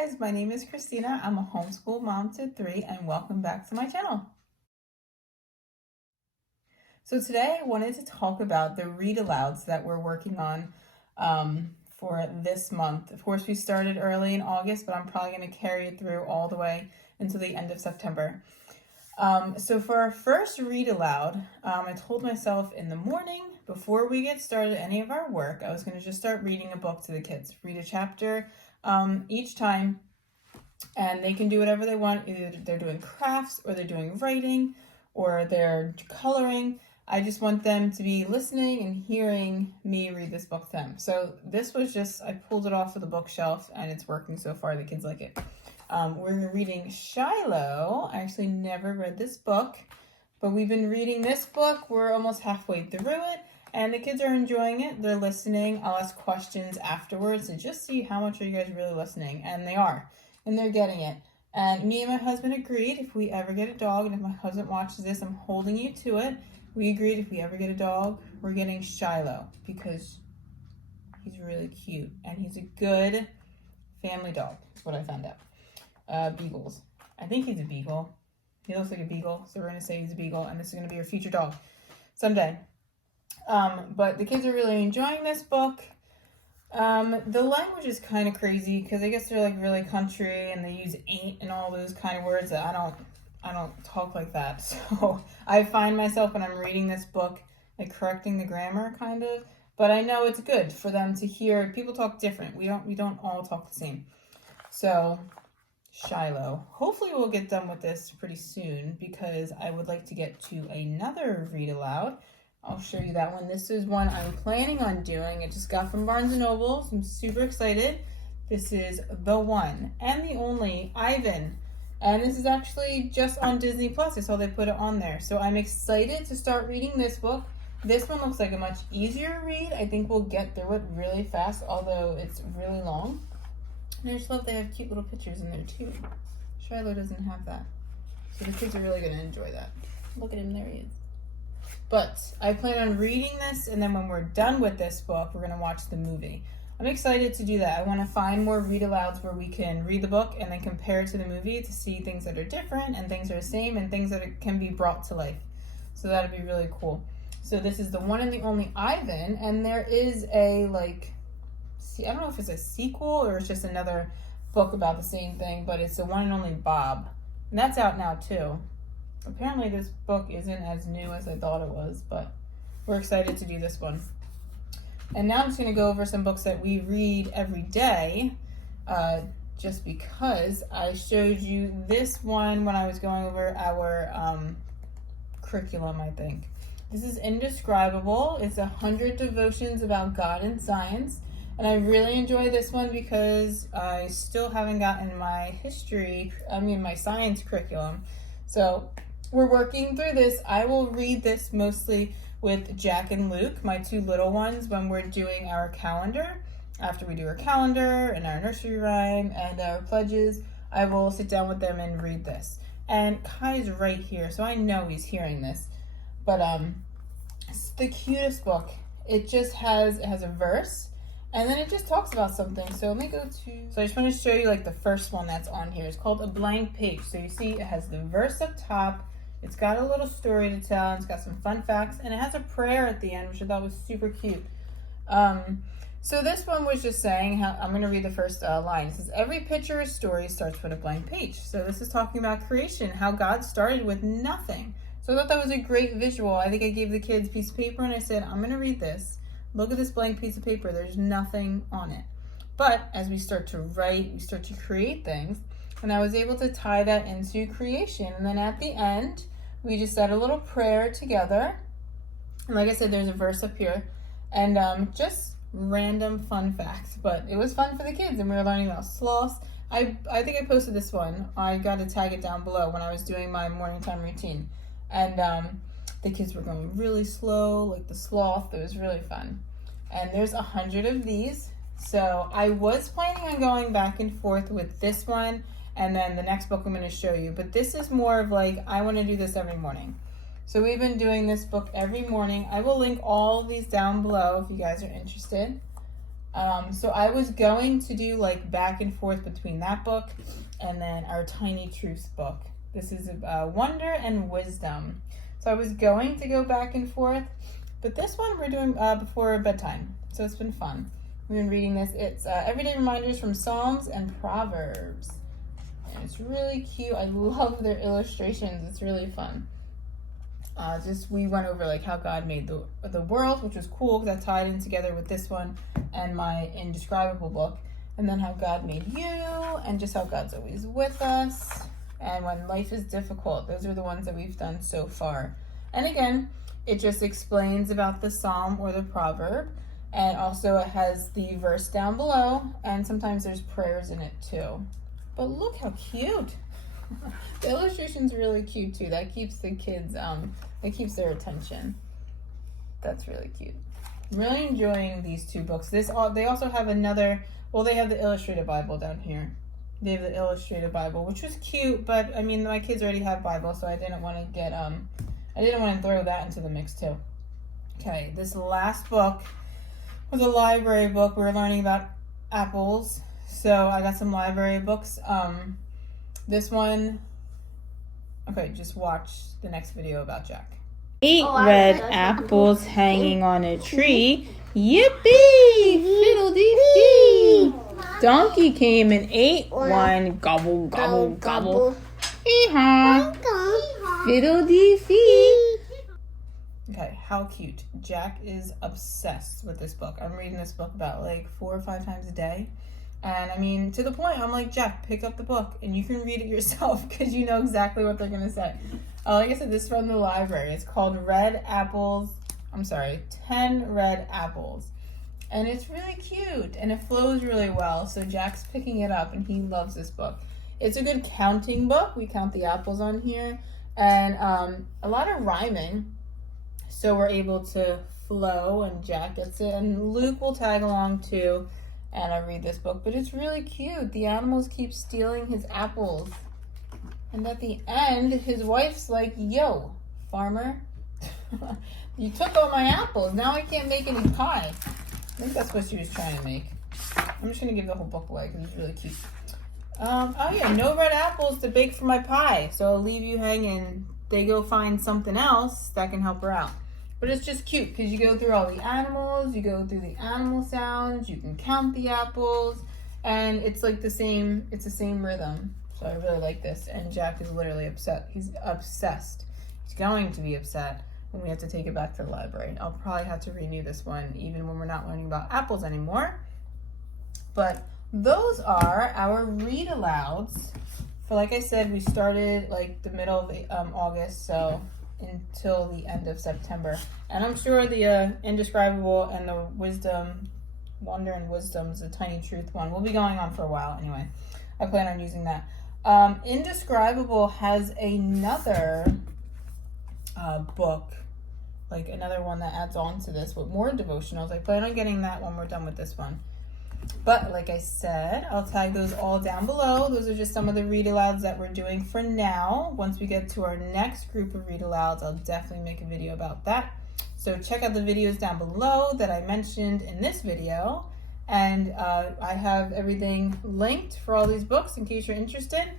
guys, my name is Christina. I'm a homeschool mom to 3 and welcome back to my channel. So today I wanted to talk about the Read-Alouds that we're working on for this month. Of course, we started early in August, but I'm probably going to carry it through all the way until the end of September. So for our first Read-Aloud, I told myself in the morning, before we get started any of our work, I was going to just start reading a book to the kids. Read a chapter each time, and they can do whatever they want. Either they're doing crafts, or they're doing writing, or they're coloring. I just want them to be listening and hearing me read this book to them. So this was just, I pulled it off of the bookshelf, and it's working so far. The kids like it. We're reading Shiloh. I actually never read this book, but we've been reading this book. We're almost halfway through it, and the kids are enjoying it. They're listening. I'll ask questions afterwards to just see how much are you guys really listening, and they are, and they're getting it. And me and my husband agreed if we ever get a dog, and if my husband watches this, I'm holding you to it. We agreed if we ever get a dog, we're getting Shiloh because he's really cute, and he's a good family dog, is what I found out. Beagles. I think he's a beagle. He looks like a beagle, so we're going to say he's a beagle, and this is going to be our future dog someday. But the kids are really enjoying this book. The language is kind of crazy because I guess they're like really country, and they use ain't and all those kind of words that I don't talk like that. So I find myself when I'm reading this book like correcting the grammar kind of, but I know it's good for them to hear. People talk different. We don't all talk the same. So Shiloh. Hopefully we'll get done with this pretty soon because I would like to get to another read aloud. I'll show you that one. This is one I'm planning on doing. It just got from Barnes & Noble, so I'm super excited. This is the one and the only Ivan. And this is actually just on Disney Plus. I saw they put it on there. So I'm excited to start reading this book. This one looks like a much easier read. I think we'll get through it really fast, although it's really long. And I just love they have cute little pictures in there too. Shiloh doesn't have that. So the kids are really going to enjoy that. Look at him, there he is. But I plan on reading this, and then when we're done with this book, we're going to watch the movie. I'm excited to do that. I want to find more read-alouds where we can read the book and then compare it to the movie to see things that are different and things that are the same and things that can be brought to life. So that'd be really cool. So this is the one and the only Ivan, and there is a I don't know if it's a sequel or it's just another book about the same thing, but it's the one and only Bob. And that's out now too. Apparently this book isn't as new as I thought it was, but we're excited to do this one. And now I'm just going to go over some books that we read every day, just because I showed you this one when I was going over our curriculum, I think. This is Indescribable. It's 100 devotions about God and science. And I really enjoy this one because I still haven't gotten my my science curriculum. So we're working through this. I will read this mostly with Jack and Luke, my two little ones, when we're doing our calendar. After we do our calendar and our nursery rhyme and our pledges, I will sit down with them and read this. And Kai is right here, so I know he's hearing this. But it's the cutest book. It just has a verse, and then it just talks about something. So let me go to, so I just want to show you like the first one that's on here. It's called A Blank Page. So you see it has the verse up top. It's got a little story to tell, and it's got some fun facts, and it has a prayer at the end, which I thought was super cute. So this one was just saying how, I'm going to read the first line. It says, every picture or story starts with a blank page. So this is talking about creation, how God started with nothing. So I thought that was a great visual. I think I gave the kids a piece of paper, and I said, I'm going to read this. Look at this blank piece of paper. There's nothing on it. But as we start to write, we start to create things, and I was able to tie that into creation. And then at the end, we just said a little prayer together. And like I said, there's a verse up here. And just random fun facts. But it was fun for the kids, and we were learning about sloths. I think I posted this one. I got to tag it down below when I was doing my morning time routine. And the kids were going really slow, like the sloth. It was really fun. And there's 100 of these. So I was planning on going back and forth with this one and then the next book I'm going to show you. But this is more of like, I want to do this every morning. So we've been doing this book every morning. I will link all of these down below if you guys are interested. So I was going to do like back and forth between that book and then our Tiny Truths book. This is Wonder and Wisdom. So I was going to go back and forth, but this one we're doing before bedtime. So it's been fun. We've been reading this. It's Everyday Reminders from Psalms and Proverbs. And it's really cute. I love their illustrations. It's really fun. We went over like how God made the world, which was cool because I tied in together with this one and my Indescribable book. And then how God made you and just how God's always with us. And when life is difficult, those are the ones that we've done so far. And again, it just explains about the psalm or the proverb. And also it has the verse down below. And sometimes there's prayers in it too. But look how cute. The illustration's really cute too. That keeps the kids, it keeps their attention. That's really cute. I'm really enjoying these two books. They also have another, well, they have the illustrated Bible down here. They have the illustrated Bible, which was cute, but I mean, my kids already have Bible, so I didn't want to throw that into the mix too. Okay, this last book was a library book. We were learning about apples, so I got some library books. This one, okay, just watch the next video about Jack. 8 red apples hanging on a tree. Yippee! Fiddle-dee-fee! Donkey came and ate one. Gobble, gobble, gobble. Hee-haw! Fiddle-dee-fee! Okay, how cute. Jack is obsessed with this book. I'm reading this book about like 4 or 5 times a day. And I mean, to the point, I'm like, Jack, pick up the book and you can read it yourself because you know exactly what they're going to say. Like I said, this is from the library. It's called 10 Red Apples. And it's really cute and it flows really well. So Jack's picking it up and he loves this book. It's a good counting book. We count the apples on here. And a lot of rhyming. So we're able to flow and Jack gets it. And Luke will tag along too. And I read this book, but it's really cute. The animals keep stealing his apples. And at the end, his wife's like, yo, farmer, you took all my apples. Now I can't make any pie. I think that's what she was trying to make. I'm just going to give the whole book away because it's really cute. Oh yeah, no red apples to bake for my pie. So I'll leave you hanging. They go find something else that can help her out. But it's just cute because you go through all the animals, you go through the animal sounds, you can count the apples, and it's like it's the same rhythm. So I really like this. And Jack is literally upset. He's obsessed. He's going to be upset when we have to take it back to the library. I'll probably have to renew this one even when we're not learning about apples anymore. But those are our read-alouds. For like I said, we started like the middle of August, so until the end of September. And I'm sure the Indescribable and the Wonder and Wisdom's, the Tiny Truth one, will be going on for a while anyway. I plan on using that. Indescribable has another book, like another one that adds on to this with more devotionals. I plan on getting that when we're done with this one. But like I said, I'll tag those all down below. Those are just some of the read-alouds that we're doing for now. Once we get to our next group of read-alouds, I'll definitely make a video about that. So check out the videos down below that I mentioned in this video. And I have everything linked for all these books in case you're interested.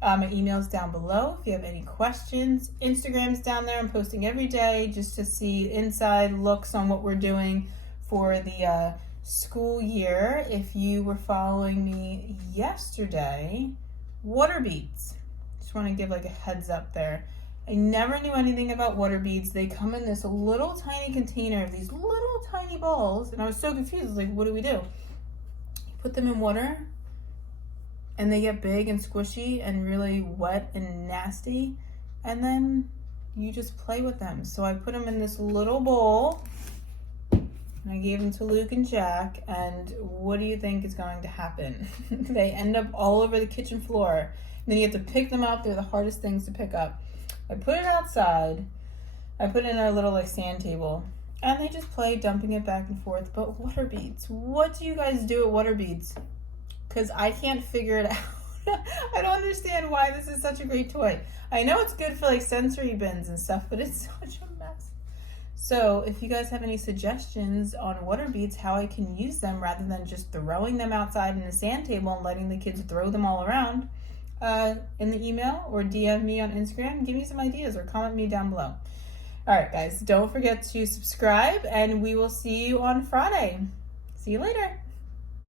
My email's down below if you have any questions. Instagram's down there. I'm posting every day just to see inside looks on what we're doing for the school year. If you were following me yesterday, water beads. Just want to give like a heads up there. I never knew anything about water beads. They come in this little tiny container of these little tiny balls, and I was so confused. I was like, what do we do? You put them in water, and they get big and squishy and really wet and nasty, and then you just play with them. So I put them in this little bowl, and I gave them to Luke and Jack, and what do you think is going to happen? They end up all over the kitchen floor. And then you have to pick them up. They're the hardest things to pick up. I put it outside. I put it in a little like sand table, and they just play dumping it back and forth. But water beads, what do you guys do with water beads? Because I can't figure it out. I don't understand why this is such a great toy. I know it's good for like sensory bins and stuff, but it's such a mess. So if you guys have any suggestions on water beads, how I can use them rather than just throwing them outside in a sand table and letting the kids throw them all around, in the email or DM me on Instagram, give me some ideas or comment me down below. All right, guys, don't forget to subscribe, and we will see you on Friday. See you later.